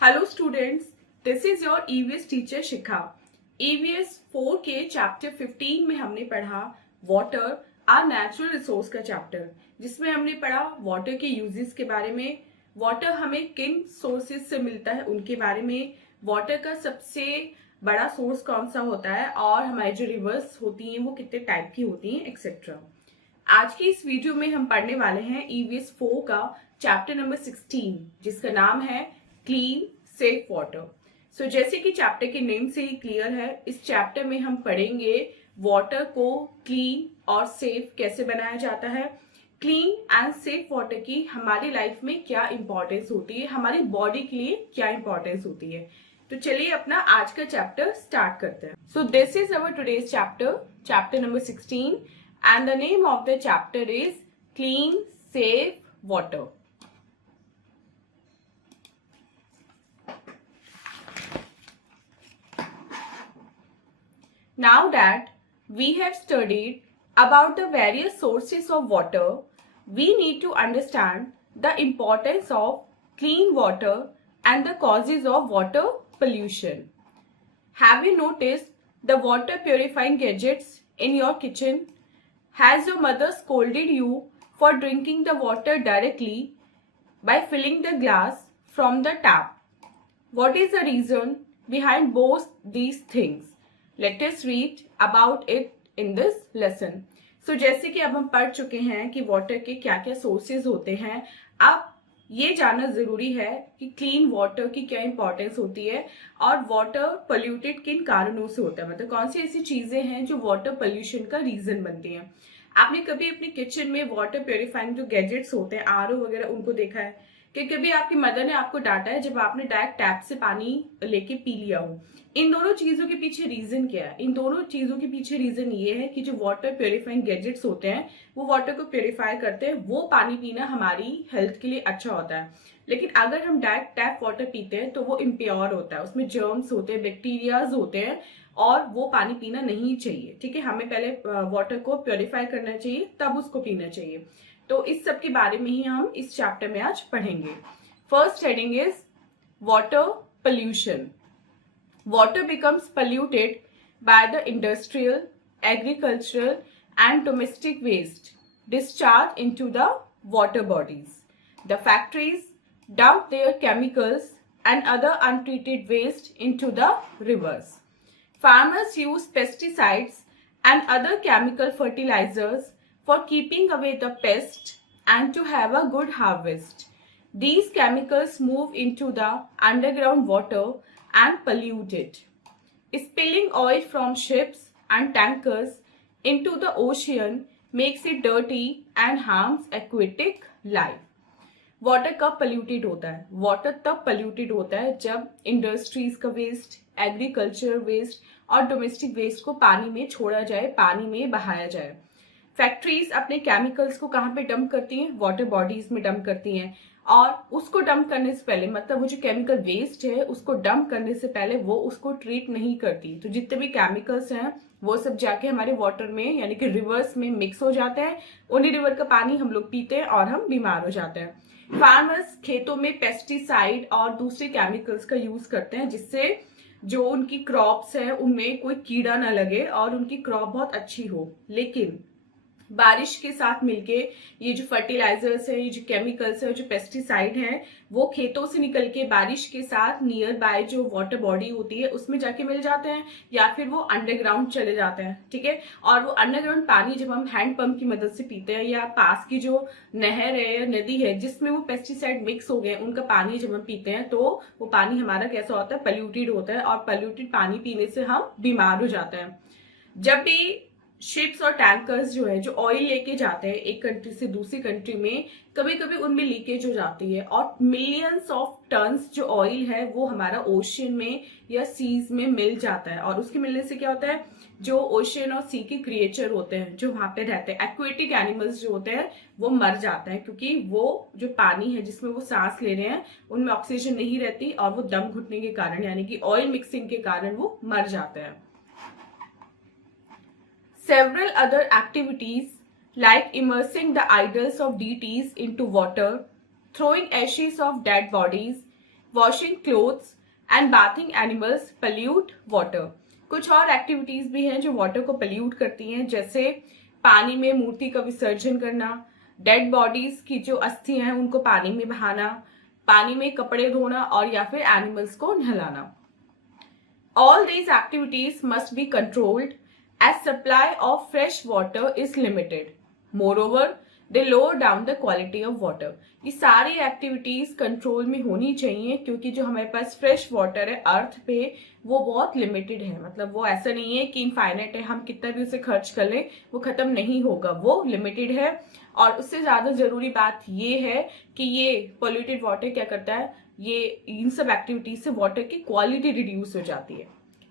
Hello students, this is your EVS teacher Shikha. EVS 4 के chapter 15 में हमने पढ़ा वाटर आर नेचुरल रिसोर्स का चैप्टर, जिसमें हमने पढ़ा वाटर के यूजेस के बारे में, वाटर हमें किन सोर्सेज से मिलता है उनके बारे में, वाटर का सबसे बड़ा सोर्स कौन सा होता है और हमारी जो रिवर्स होती हैं वो कितने टाइप की होती हैं एक्सेट्रा। आज की इस वीडियो में हम पढ़ने वाले हैं ईवीएस 4 का चैप्टर नंबर 16, जिसका नाम है क्लीन सेफ वाटर। सो जैसे कि चैप्टर के नेम से ही क्लियर है, इस चैप्टर में हम पढ़ेंगे वाटर को क्लीन और सेफ कैसे बनाया जाता है, क्लीन एंड सेफ वाटर की हमारी लाइफ में क्या इंपॉर्टेंस होती है, हमारी बॉडी के लिए क्या इंपॉर्टेंस होती है। तो चलिए अपना आज का चैप्टर स्टार्ट करते हैं। So this is our today's chapter, chapter number 16, and the name of the chapter is Clean Safe Water. Now that we have studied about the various sources of water, we need to understand the importance of clean water and the causes of water pollution. Have you noticed the water purifying gadgets in your kitchen? Has your mother scolded you for drinking the water directly by filling the glass from the tap? What is the reason behind both these things? Let us read about it in this lesson. So जैसे कि अब हम पढ़ चुके हैं कि water के क्या क्या सोर्सेज होते हैं, अब ये जानना जरूरी है कि क्लीन वाटर की क्या इंपॉर्टेंस होती है और वाटर पोल्यूटेड किन कारणों से होता है, मतलब कौन सी ऐसी चीजें हैं जो वाटर पोल्यूशन का रीजन बनती हैं। आपने कभी अपनी किचन में वाटर प्योरीफाइंग जो गैजेट्स होते हैं, आरओ वगैरह, उनको देखा है कि कभी आपकी मदर ने आपको डांटा है जब आपने डायरेक्ट टैप से पानी लेके पी लिया हो। इन दोनों चीजों के पीछे रीजन क्या है? इन दोनों चीजों के पीछे रीजन ये है कि जो वाटर प्योरीफाइंग गैजेट्स होते हैं वो वाटर को प्योरीफाई करते हैं, वो पानी पीना हमारी हेल्थ के लिए अच्छा होता है। लेकिन अगर हम डायरेक्ट टैप वाटर पीते हैं तो वो इम्प्योर होता है, उसमें जर्म्स होते हैं, बैक्टीरियाज होते हैं और वो पानी पीना नहीं चाहिए। ठीक है, हमें पहले वाटर को प्योरीफाई करना चाहिए तब उसको पीना चाहिए। तो इस सब के बारे में ही हम इस चैप्टर में आज पढ़ेंगे। First heading is water pollution. Water becomes polluted by the industrial, agricultural and domestic waste discharged into the water bodies. The factories dump their chemicals and other untreated waste into the rivers. Farmers use pesticides and other chemical fertilizers for keeping away the pests and to have a good harvest. These chemicals move into the underground water and pollute it. Spilling oil from ships and tankers into the ocean makes it dirty and harms aquatic life. Water कब polluted होता है? Water तब polluted होता है जब industries का waste, agriculture waste और domestic waste को पानी में छोड़ा जाए, पानी में बहाया जाए। फैक्ट्रीज अपने केमिकल्स को कहाँ पे डंप करती हैं? वाटर बॉडीज में डंप करती हैं, और उसको डंप करने से पहले, मतलब वो जो केमिकल वेस्ट है उसको डंप करने से पहले वो उसको ट्रीट नहीं करती। तो जितने भी केमिकल्स हैं वो सब जाके हमारे वाटर में यानी कि रिवर्स में मिक्स हो जाते हैं। उन्हीं रिवर का पानी हम लोग पीते हैं और हम बीमार हो जाते हैं। फार्मर्स खेतों में पेस्टिसाइड और दूसरे केमिकल्स का यूज करते हैं जिससे जो उनकी क्रॉप्स है उनमें कोई कीड़ा ना लगे और उनकी क्रॉप बहुत अच्छी हो। लेकिन बारिश के साथ मिलके ये जो फर्टिलाइजर्स है, ये जो केमिकल्स है, जो पेस्टिसाइड है, वो खेतों से निकल के बारिश के साथ नियर बाय जो वाटर बॉडी होती है उसमें जाके मिल जाते हैं या फिर वो अंडरग्राउंड चले जाते हैं। ठीक है, और वो अंडरग्राउंड पानी जब हम हैंड पंप की मदद से पीते हैं या पास की जो नहर है या नदी है जिसमें वो पेस्टिसाइड मिक्स हो गए उनका पानी जब हम पीते हैं तो वो पानी हमारा कैसा होता है? पोल्यूटेड होता है, और पोल्यूटेड पानी पीने से हम बीमार हो जाते हैं। जब भी शिप्स और टैंकर्स जो है जो ऑयल लेके जाते हैं एक कंट्री से दूसरी कंट्री में, कभी कभी उनमें लीकेज हो जाती है और मिलियंस ऑफ टन्स जो ऑयल है वो हमारा ओशियन में या सीज में मिल जाता है। और उसके मिलने से क्या होता है? जो ओशियन और सी के क्रिएचर होते हैं जो वहां पे रहते हैं, एक्वेटिक एनिमल्स जो होते हैं, वो मर जाते हैं क्योंकि वो जो पानी है जिसमें वो सांस ले रहे हैं उनमें ऑक्सीजन नहीं रहती और वो दम घुटने के कारण यानी कि ऑयल मिक्सिंग के कारण वो मर जाते हैं। Several other activities like immersing the idols of deities into water, throwing ashes of dead bodies, washing clothes and bathing animals pollute water. कुछ और एक्टिविटीज भी हैं जो वाटर को पल्यूट करती हैं, जैसे पानी में मूर्ति का विसर्जन करना, डेड बॉडीज की जो अस्थियां हैं उनको पानी में बहाना, पानी में कपड़े धोना और या फिर एनिमल्स को नहलाना। All these activities must be controlled as supply of fresh water is limited. Moreover, they lower down the quality of water. ये सारी एक्टिविटीज कंट्रोल में होनी चाहिए क्योंकि जो हमारे पास फ्रेश वाटर है अर्थ पे वो बहुत लिमिटेड है, मतलब वो ऐसा नहीं है कि इनफाइनाइट है, हम कितना भी उसे खर्च कर लें वो खत्म नहीं होगा, वो लिमिटेड है। और उससे ज्यादा जरूरी बात ये है कि ये पोल्यूटेड वाटर क्या करता है, ये इन सब एक्टिविटीज से वाटर की क्वालिटी रिड्यूस हो जाती है।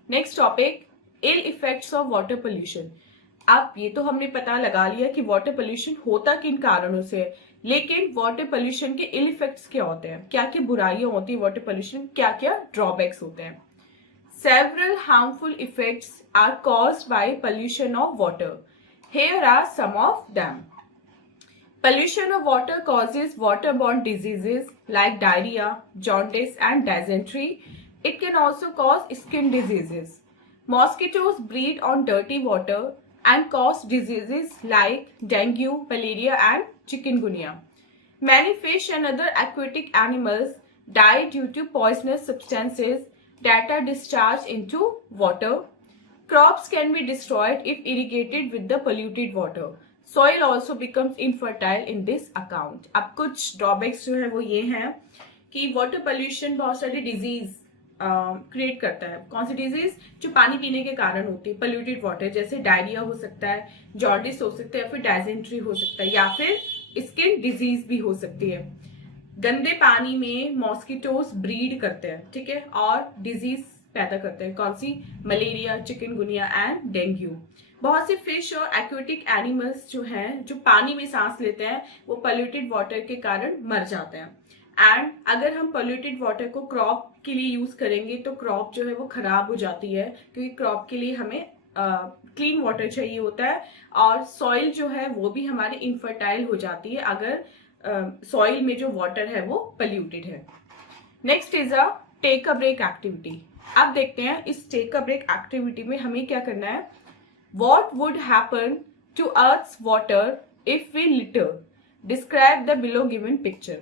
Next topic, ill effects of water pollution. अब ये तो हमने पता लगा लिया कि वाटर पोल्यूशन होता किन कारणों से है, लेकिन वाटर पोल्यूशन के इल इफेक्ट्स क्या होते हैं, क्या क्या बुराइयां होती है वाटर पोल्यूशन, क्या क्या ड्रॉबैक्स होते हैं। Several harmful effects are caused by pollution of water. Here are some of them. Pollution of water causes waterborne diseases like diarrhea, jaundice, and dysentery. It can also cause skin diseases. Mosquitoes breed on dirty water and cause diseases like dengue, malaria, and chikungunya. Many fish and other aquatic animals die due to poisonous substances that are discharged into water. Crops can be destroyed if irrigated with the polluted water. Soil also becomes infertile in this account. अब कुछ drawbacks जो है वो ये हैं कि water pollution बहुत सारी डिजीज क्रिएट करता है। कौन सी डिजीज? जो पानी पीने के कारण होती है, पोल्यूटेड वाटर, जैसे डायरिया हो सकता है, जॉन्डिस हो सकता है, या फिर डायजेंट्री हो सकता है, या फिर स्किन डिजीज भी हो सकती है। गंदे पानी में मॉस्किटोज ब्रीड करते हैं, ठीक है, और डिजीज पैदा करते हैं। कौन सी? Malaria, chikungunya and dengue. बहुत से फिश और एक्वेटिक एनिमल्स जो हैं, जो पानी में सांस लेते हैं, वो पोल्यूटेड वाटर के कारण मर जाते हैं। एंड अगर हम पोल्यूटेड वाटर को क्रॉप के लिए यूज करेंगे तो क्रॉप जो है वो खराब हो जाती है, क्योंकि क्रॉप के लिए हमें क्लीन वाटर चाहिए होता है, और सॉइल जो है वो भी हमारी इनफर्टाइल हो जाती है अगर सॉइल में जो वाटर है वो पोल्यूटेड है। Next is a take a break activity. अब देखते हैं इस टेक अ ब्रेक एक्टिविटी में हमें क्या करना है। What would happen to Earth's water if we litter? Describe the below given picture.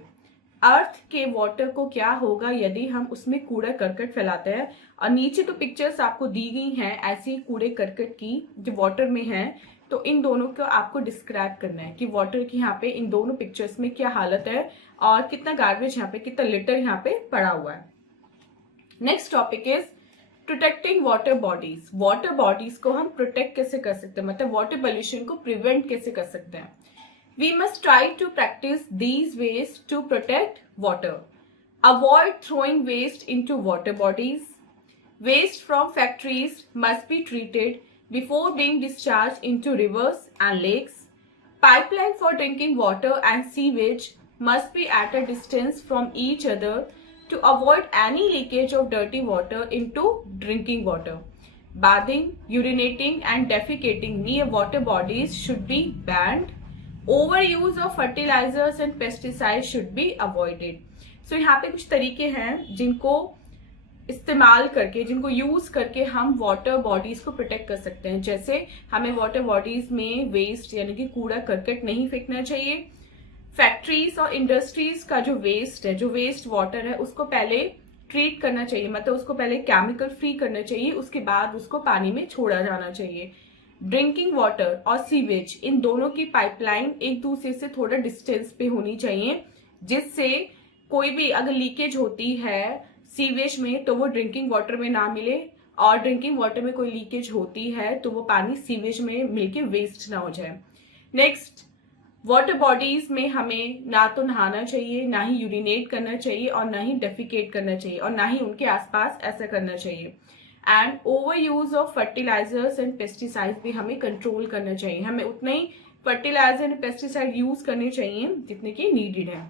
अर्थ के वाटर को क्या होगा यदि हम उसमें कूड़ा करकट फैलाते हैं, और नीचे तो पिक्चर्स आपको दी गई हैं ऐसी कूड़े करकट की जो वाटर में है, तो इन दोनों को आपको डिस्क्राइब करना है कि वाटर की यहाँ पे इन दोनों पिक्चर्स में क्या हालत है और कितना गार्बेज यहाँ पे, कितना लिटर यहाँ पे पड़ा हुआ है। Next topic is protecting water bodies. Water bodies को हम प्रोटेक्ट कैसे कर सकते हैं, मतलब वाटर पोल्यूशन को प्रिवेंट कैसे कर सकते हैं। We must try to practise these ways to protect water. Avoid throwing waste into water bodies. Waste from factories must be treated before being discharge into rivers and lakes. Pipeline for drinking water and sewage must be at a distance from each other to avoid any leakage of dirty water into drinking water. Bathing, urinating and defecating near water bodies should be banned. Overuse of fertilizers and pesticides should be avoided. So यहाँ पे कुछ तरीके हैं जिनको इस्तेमाल करके, जिनको use करके हम वाटर बॉडीज को प्रोटेक्ट कर सकते हैं। जैसे हमें वाटर बॉडीज में वेस्ट यानी कि कूड़ा करकट नहीं फेंकना चाहिए। फैक्ट्रीज और इंडस्ट्रीज का जो वेस्ट है, जो वेस्ट वाटर है, उसको पहले ट्रीट करना चाहिए, मतलब उसको पहले केमिकल फ्री करना चाहिए, उसके बाद उसको पानी में छोड़ा जाना चाहिए। ड्रिंकिंग वाटर और सीवेज, इन दोनों की पाइपलाइन एक दूसरे से थोड़ा डिस्टेंस पे होनी चाहिए, जिससे कोई भी अगर लीकेज होती है सीवेज में तो वो ड्रिंकिंग वाटर में ना मिले, और ड्रिंकिंग वाटर में कोई लीकेज होती है तो वो पानी सीवेज में मिलके वेस्ट ना हो जाए। नेक्स्ट, वाटर बॉडीज में हमें ना तो नहाना चाहिए, ना ही यूरिनेट करना चाहिए, और ना ही डेफिकेट करना चाहिए, और ना ही उनके आसपास ऐसा करना चाहिए। And over use of fertilisers and pesticides भी हमें कंट्रोल करना चाहिए। हमें उतना ही फर्टिलाइजर एंड पेस्टिसाइड यूज करने चाहिए जितने की नीडेड है।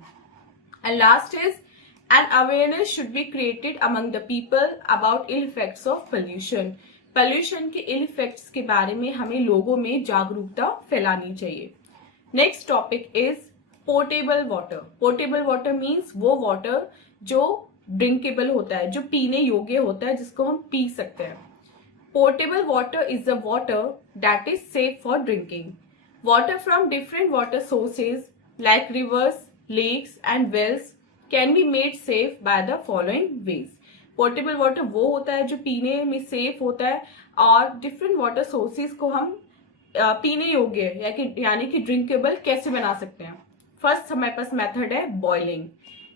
And last is an awareness should be created among the people about ill effects of pollution. Pollution के इल इफेक्ट्स के बारे में हमें लोगों में जागरूकता फैलानी चाहिए। Next topic is portable water. Portable water means वो वाटर जो ड्रिंकेबल होता है, जो पीने योग्य होता है, जिसको हम पी सकते हैं। Portable water is the water that is safe for drinking. Water from different water sources like rivers, lakes and wells can be made safe by the following ways. Portable water वो होता है जो पीने में सेफ होता है, और different water sources को हम पीने योग्य यानी कि ड्रिंकेबल कैसे बना सकते हैं। फर्स्ट हमारे पास मेथड है boiling.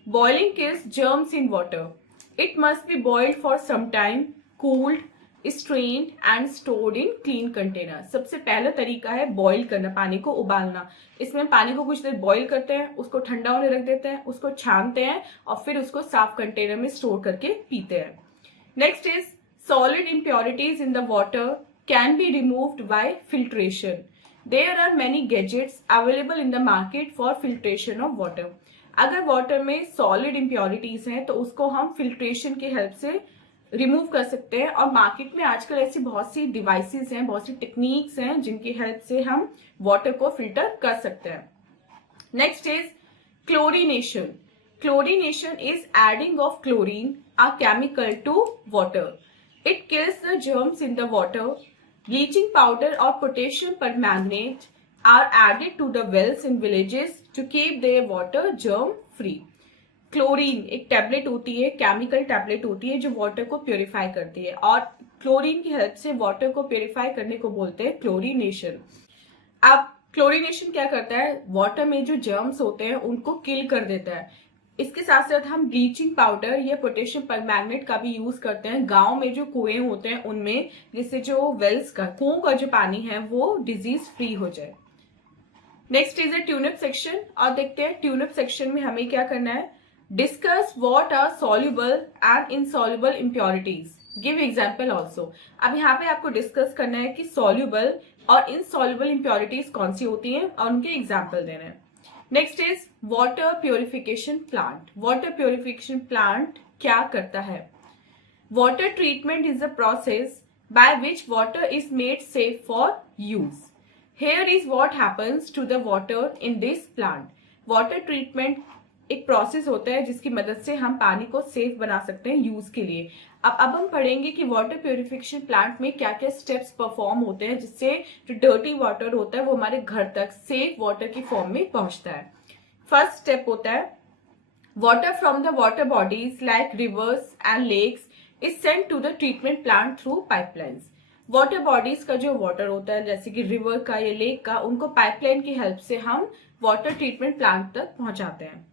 Boiling kills germs in water. It must be boiled for some time, cooled, strained and stored in clean container. सबसे पहला तरीका है बॉईल करना, पानी को उबालना। इसमें पानी को कुछ देर बॉईल करते हैं, उसको ठंडा होने रख देते हैं, उसको छानते हैं और फिर उसको साफ कंटेनर में स्टोर करके पीते हैं। Next is solid impurities in the water can be removed by filtration. There are many gadgets available in the market for filtration of water. अगर वाटर में सॉलिड इम्प्योरिटीज हैं तो उसको हम फिल्ट्रेशन की हेल्प से रिमूव कर सकते हैं, और मार्केट में आजकल ऐसी बहुत सी डिवाइसेस हैं, बहुत सी टेक्निक्स हैं जिनकी हेल्प से हम वाटर को फिल्टर कर सकते हैं। Next is chlorination. Chlorination is adding of chlorine, a chemical, to water. It kills the germs in the water. Bleaching powder or potassium permanganate are added to the wells in villages to keep their water germ free. Chlorine एक tablet होती है, chemical tablet होती है जो water को purify करती है, और क्लोरीन की हेल्प से वाटर को प्योरीफाई करने को बोलते हैं क्लोरीनेशन। अब क्लोरीनेशन क्या करता है, वाटर में जो जर्म्स होते हैं उनको किल कर देता है। इसके साथ साथ हम ब्लीचिंग पाउडर या पोटेशियम परमैंगनेट का भी यूज करते हैं गांव में जो कुएं होते हैं उनमें, जिससे जो वेल्स का, कुओं का जो पानी है वो डिजीज फ्री हो जाए। Next is a tune-up section, और देखते हैं ट्यूनअप सेक्शन में हमें क्या करना है। Discuss what are soluble and insoluble impurities, give example also. अब यहाँ पे आपको डिस्कस करना है कि सॉल्युबल और इनसॉल्युबल इम्प्योरिटीज कौन सी होती हैं और उनके एग्जाम्पल देने हैं। Next is water purification plant. Water purification plant क्या करता है। Water treatment is a process by which water is made safe for use. Here is what happens to the water in this plant. Water treatment एक प्रोसेस होता है जिसकी मदद से हम पानी को सेफ बना सकते हैं यूज के लिए। अब हम पढ़ेंगे कि वाटर प्योरिफिकेशन प्लांट में क्या क्या स्टेप्स परफॉर्म होते हैं जिससे जो डर्टी वाटर होता है वो हमारे घर तक सेफ वाटर की फॉर्म में पहुंचता है। फर्स्ट स्टेप होता है water from the water bodies like rivers and lakes is sent to the treatment plant through pipelines. Water bodies का जो वाटर होता है जैसे कि रिवर का या लेक का, उनको पाइपलाइन की हेल्प से हम वाटर ट्रीटमेंट प्लांट तक पहुंचाते हैं।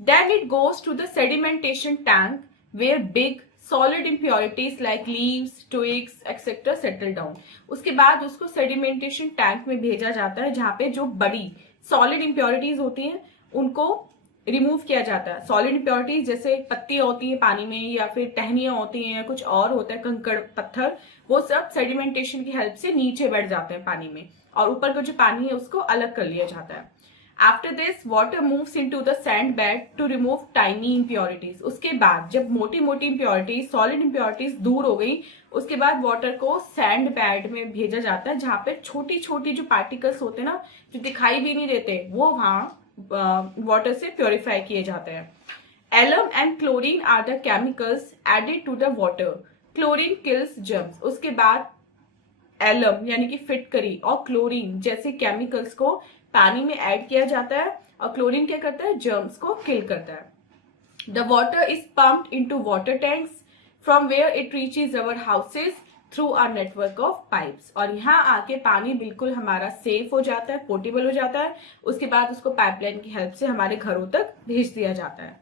Then it goes to the sedimentation tank where big solid impurities like leaves, twigs, etc. settle down. उसके बाद उसको sedimentation tank में भेजा जाता है जहाँ पे जो बड़ी solid impurities होती हैं उनको रिमूव किया जाता है। सॉलिड इम्प्योरिटीज जैसे पत्तियां होती हैं पानी में, या फिर टहनियां होती हैं, या कुछ और होता है कंकड़ पत्थर, वो सब सेडिमेंटेशन की हेल्प से नीचे बैठ जाते हैं पानी में, और ऊपर का जो पानी है उसको अलग कर लिया जाता है। After this, water moves into the sand bed to remove tiny impurities. उसके बाद जब मोटी मोटी impurities, solid impurities दूर हो गई, उसके बाद वाटर को सैंड बेड में भेजा जाता है जहाँ पे छोटी छोटी जो पार्टिकल्स होते हैं ना, जो दिखाई भी नहीं देते, वो वहाँ वाटर से प्योरीफाई किए जाते हैं। Alum and chlorine are the chemicals added to the water. Chlorine kills germs. उसके बाद एलम यानी कि फिटकरी और क्लोरीन जैसे केमिकल्स को पानी में ऐड किया जाता है, और क्लोरीन क्या करता है, जर्म्स को किल करता है। The water is pumped into water tanks from where it reaches our houses through our network of pipes. और यहाँ आके पानी बिल्कुल हमारा सेफ हो जाता है, पोर्टेबल हो जाता है। उसके बाद उसको पाइपलाइन की हेल्प से हमारे घरों तक भेज दिया जाता है।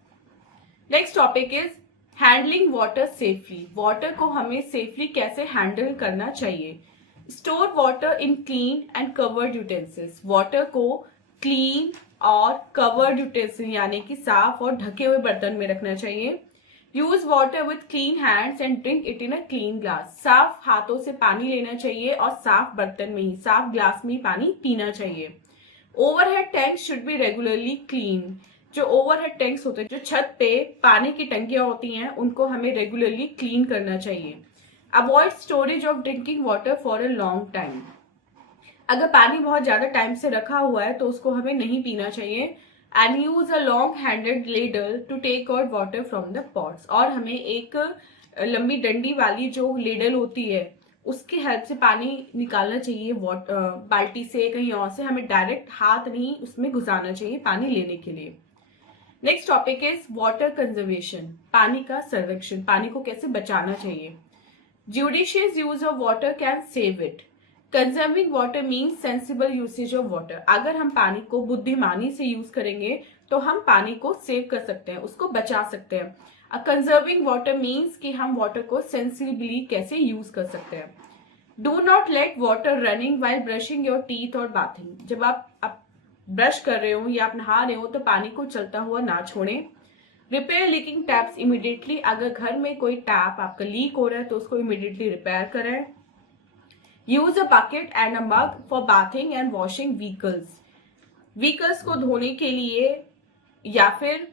Next topic is handling water safely. Water को हमें सेफली कैसे हैंडल करना चाहिए। Store water in clean and covered utensils. Water को क्लीन और कवर्ड यूटेंसिल यानी कि साफ और ढके हुए बर्तन में रखना चाहिए। Use water with clean hands and drink it in a clean glass. साफ हाथों से पानी लेना चाहिए और साफ बर्तन में ही, साफ ग्लास में ही पानी पीना चाहिए। Overhead tank should be regularly clean. जो ओवरहेड टैंक्स होते हैं, जो छत पे पानी की टंकियां होती हैं, उनको हमें रेगुलरली क्लीन करना चाहिए। Avoid storage of drinking water for a long time. अगर पानी बहुत ज्यादा टाइम से रखा हुआ है तो उसको हमें नहीं पीना चाहिए। and use a long handled ladle to take out water from the pots. और हमें एक लंबी डंडी वाली जो लेडल होती है उसकी हेल्प से पानी निकालना चाहिए बाल्टी से कहीं और से, हमें डायरेक्ट हाथ नहीं उसमें घुसाना चाहिए पानी लेने के लिए। Next topic is water conservation, पानी का संरक्षण, पानी को कैसे बचाना चाहिए। Judicious use of water can save it. Conserving water means sensible usage of water. अगर हम पानी को बुद्धिमानी से यूज करेंगे तो हम पानी को सेव कर सकते हैं, उसको बचा सकते हैं। कंजर्विंग वाटर मीन्स कि हम वाटर को सेंसिबली कैसे यूज कर सकते हैं। Do not let water running while brushing your teeth और बाथिंग। जब आप ब्रश कर रहे हो या आप नहा रहे हो तो पानी को चलता हुआ ना छोड़ें। रिपेयर लीकिंग टैप्स इमीडिएटली, अगर घर में कोई टैप आपका लीक हो रहा है तो उसको इमीडिएटली रिपेयर करें। Use a bucket and a mug for bathing and washing vehicles को धोने के लिए या फिर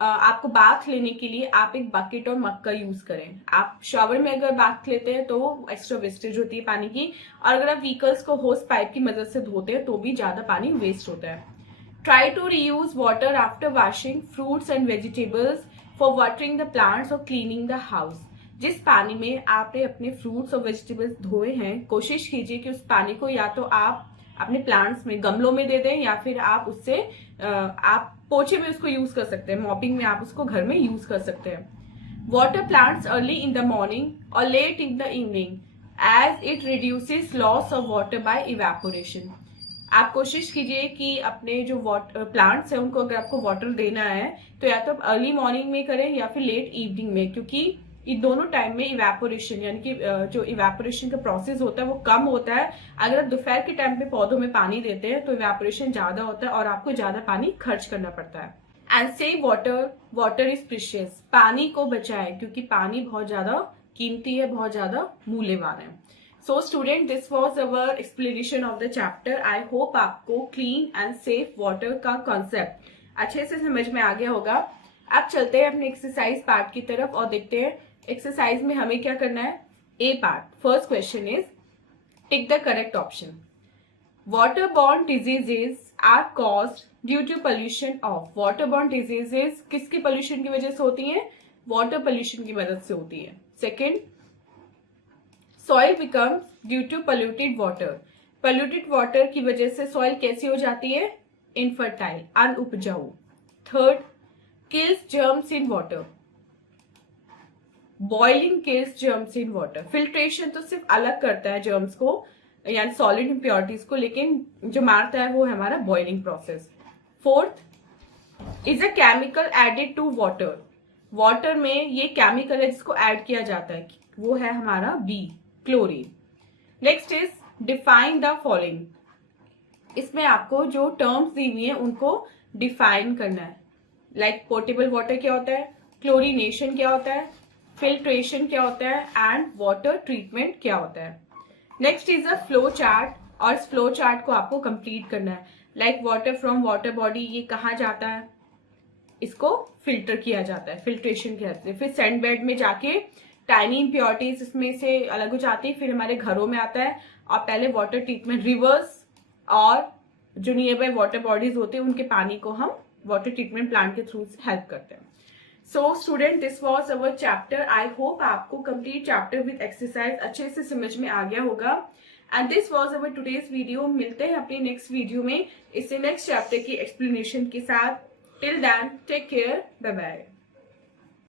आपको बाथ लेने के लिए आप एक बकेट और मग का यूज करें। आप शावर में अगर बाथ लेते हैं तो एक्स्ट्रा वेस्टेज होती है पानी की, और अगर आप व्हीकल्स को होस पाइप की मदद से धोते हैं तो भी ज्यादा पानी वेस्ट होता है। Try to reuse water after washing fruits and vegetables for watering the plants or cleaning the house. जिस पानी में आपने अपने फ्रूट्स और वेजिटेबल्स धोए हैं, कोशिश कीजिए कि उस पानी को या तो आप अपने प्लांट्स में गमलों में दे दें या फिर आप उससे आप पोछे में उसको यूज कर सकते हैं, मॉपिंग में आप उसको घर में यूज कर सकते हैं। Water plants early in the morning और late in the evening as it reduces loss of water by evaporation. आप कोशिश कीजिए कि अपने जो प्लांट्स हैं उनको अगर आपको वाटर देना है तो या तो आप अर्ली मॉर्निंग में करें या फिर लेट इवनिंग में, क्योंकि ये दोनों टाइम में इवेपोरेशन यानी कि जो इवेपोरेशन का प्रोसेस होता है वो कम होता है। अगर आप दोपहर के टाइम पे पौधों में पानी देते हैं तो इवेपोरेशन ज्यादा होता है और आपको ज्यादा पानी खर्च करना पड़ता है। And save water is precious, पानी को बचाए क्योंकि पानी बहुत ज्यादा कीमती है, बहुत ज्यादा मूल्यवान है। So student, this was our explanation of the chapter. I hope आपको clean and safe water का concept अच्छे से समझ में आ गया होगा। अब चलते हैं अपने एक्सरसाइज पार्ट की तरफ और देखते हैं एक्सरसाइज में हमें क्या करना है। A part, first question is tick the correct option. Waterborne diseases are caused due to pollution of. Waterborne diseases किसकी पोल्यूशन की वजह से होती है? वाटर पोल्यूशन की मदद से होती है। Second, soil becomes due to polluted water. Polluted water की वजह से सॉइल कैसी हो जाती है? इनफर्टाइल, अनउपजाऊ। Third, kills germs in water. Boiling kills germs in water. Filtration तो सिर्फ अलग करता है जर्म्स को यानी सॉलिड इम्प्योरिटीज को, लेकिन जो मारता है वो है हमारा boiling process. Fourth, is a chemical added to water. Water में ये केमिकल है जिसको ऐड किया जाता है, वो है हमारा B, chlorine. Next is define the following. इसमें आपको जो टर्म्स दी हुई है उनको डिफाइन करना है। लाइक पोर्टेबल वाटर क्या होता है, क्लोरीनेशन क्या होता है, फिल्ट्रेशन क्या होता है एंड वाटर ट्रीटमेंट क्या होता है। Next is a flow chart, और इस फ्लो चार्ट को आपको कंप्लीट करना है। Like water from water body ये कहाँ जाता है, इसको फिल्टर किया जाता है, फिल्ट्रेशन कहते हैं। फिर सैंड बेड में जाके टाइनी इम्प्योरिटीज इसमें से अलग हो जाती है, फिर हमारे घरों में आता है और पहले वाटर ट्रीटमेंट रिवर्स और जो नियर बाय वाटर बॉडीज होते हैं उनके पानी को हम वाटर ट्रीटमेंट प्लांट के थ्रू हेल्प करते हैं। So student, this was our chapter. I hope आपको कंप्लीट चैप्टर विद एक्सरसाइज अच्छे से समझ में आ गया होगा। And this was our today's video. मिलते हैं अपने नेक्स्ट वीडियो में इससे नेक्स्ट चैप्टर की एक्सप्लेनेशन के साथ। Till then take care, bye bye.